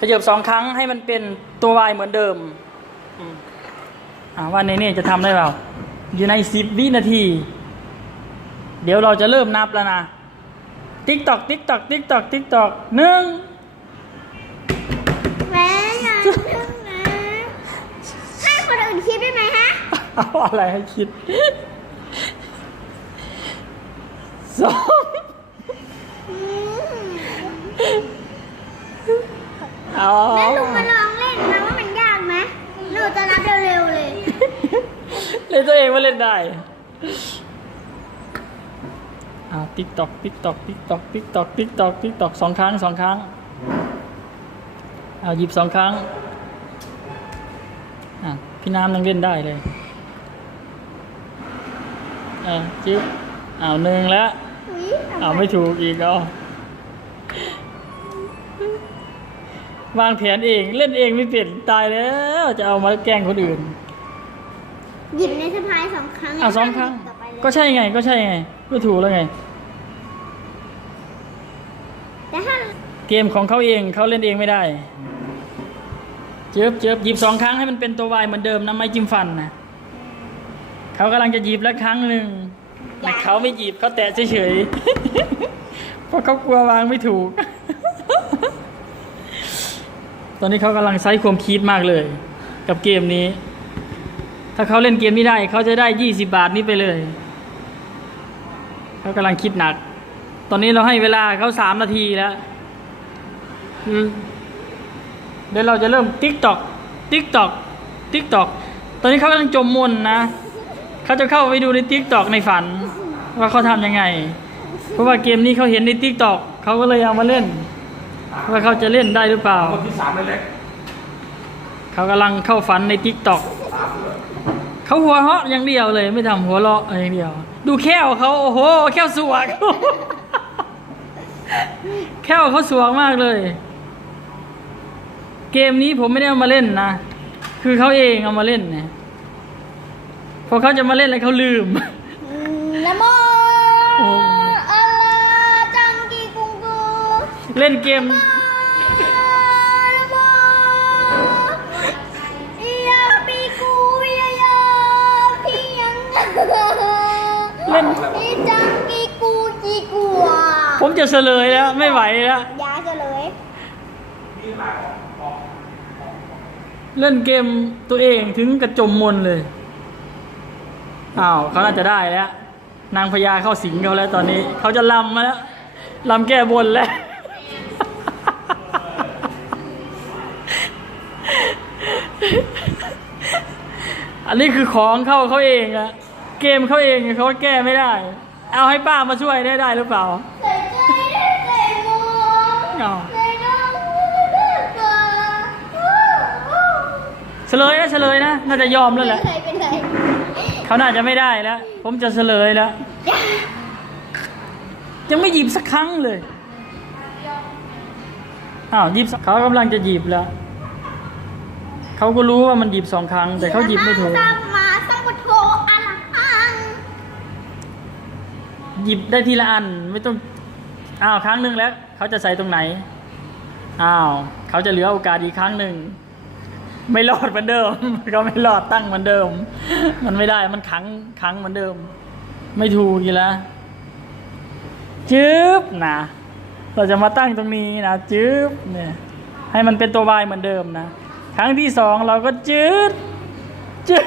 ขยับสองครั้งให้มันเป็นตัววายเหมือนเดิมอืมอ่าว่าเนเน่จะทำได้เปล่า อยู่ในสิบวินาที เดี๋ยวเราจะเริ่มนับแล้วนะติ๊กตอกติ๊กตอกติ๊กตอกติ๊กตอกหนึ่งแม่อย่าเพิ่งนะให้คนอื่นคิดได้ไหมฮะเอาอะไรให้คิดสอง อืมเอาแล้วลุงมาลองเล่นนะว่ามันยากไหมหนูจะนับเร็วๆเลย เล่นตัวเองว่าเล่นได้เอาติ๊กตอกติ๊กตอกติ๊กตอกติ๊กตอกติ๊กตอกติ๊กตอกสองครั้งสองครั้งเอาหยิบสองครั้งอะพี่น้ำยังเล่นได้เลยเออจิ๊บเอาหนึ่งแล้วอุ๊ยเอาไม่ถูกอีกเอา วางแผนเอง เล่นเองไม่เป็นตายแล้ว จะเอามาแกล้งคนอื่น หยิบในสะพายสองครั้งอะสองครั้งต่อไปเลยก็ใช่ไง ก็ใช่ไง ก็ถูกแล้วไง แต่ถ้าเกมของเขาเองเขาเล่นเองไม่ได้ เจิบเจิบหยิบสองครั้งให้มันเป็นตัววายเหมือนเดิมนะไม่จิ้มฟันนะเขากำลังจะหยิบแล้วครั้งหนึ่งแต่เขาไม่หยิบเขาแตะเฉยๆ เพราะเขากลัววางไม่ถูก ตอนนี้เขากำลังใช้ความคิดมากเลย กับเกมนี้ ถ้าเขาเล่นเกมนี้ได้เขาจะได้ยี่สิบาทนี้ไปเลยเขากำลังคิดหนัก ตอนนี้เราให้เวลาเขาสามนาทีแล้วอืมเดี๋ยวเราจะเริ่มติ๊กตอกติ๊กตอกติ๊กตอกตอนนี้เขากำลังจมมนนะเขาจะเข้าไปดูในติ๊กตอกในฝัน ว่าเขาทำยังไง เพราะว่าเกมนี้เขาเห็นในติ๊กตอกเขาก็เลยเอามาเล่น ว่าเขาจะเล่นได้หรือเปล่า คนที่สามเล็กเขากำลังเข้าฝันในติ๊กตอกเขาหัวเราะอย่างเดียวเลยไม่ทำหัวเราะอย่างเดียว ดูแค่วเขาโอ้โห แค่วสวกแค่วเขาสวกมากเลย เกมนี้ผมไม่ได้เอามาเล่นนะ คือเขาเองเอามาเล่นนะพอเขาจะมาเล่นแล้วเขาลืมอืมนะโม เล่นเกมนะโมอียาปีกูยายาพี่ยังเล่นอีจังกีกูจีกัวผมจะเฉลยแล้ว ไม่ไหวแล้ว ยาเฉลยเล่นเกมตัวเองถึงกระจมมนเลย อ้าวเขาน่าจะได้แล้ว นางพญาเข้าสิงเขาแล้วตอนนี้ เขาจะลำมาแล้วลำแก้บนแล้ว อันนี้คือของเข้าเขาเองอะเกมเขาเองเขาแก้ไม่ได้ เอาให้ป้ามาช่วยได้ได้หรือเปล่าใส่ใจใส่หมวกอ้าวใส่น้องเลือดกว่าเฉลยนะเฉลยนะน่าจะยอมแล้วแหละเป็นไรเป็นไรเขาน่าจะไม่ได้แล้ว ผมจะเฉลยแล้ว ยังไม่หยิบสักครั้งเลยอ้าวหยิบสักเขากำลังจะหยิบแล้ว เขาก็รู้ว่ามันหยิบสองครั้ง แต่เขาหยิบไม่ถูกสัมมาสัมพุทโธอะระหังหยิบได้ทีละอันไม่ต้องอ้าวครั้งหนึ่งแล้ว เขาจะใส่ตรงไหนอ้าวเขาจะเหลือโอกาสอีกครั้งหนึ่งไม่รอดเหมือนเดิมเขาไม่รอดตั้งเหมือนเดิม มันไม่ได้มันขังขังเหมือนเดิม ไม่ถูกอยู่แล้วจึ๊บนะเราจะมาตั้งตรงนี้นะจึ๊บเนี่ยให้มันเป็นตัววายเหมือนเดิมนะ ครั้งที่สองเราก็จืดจืด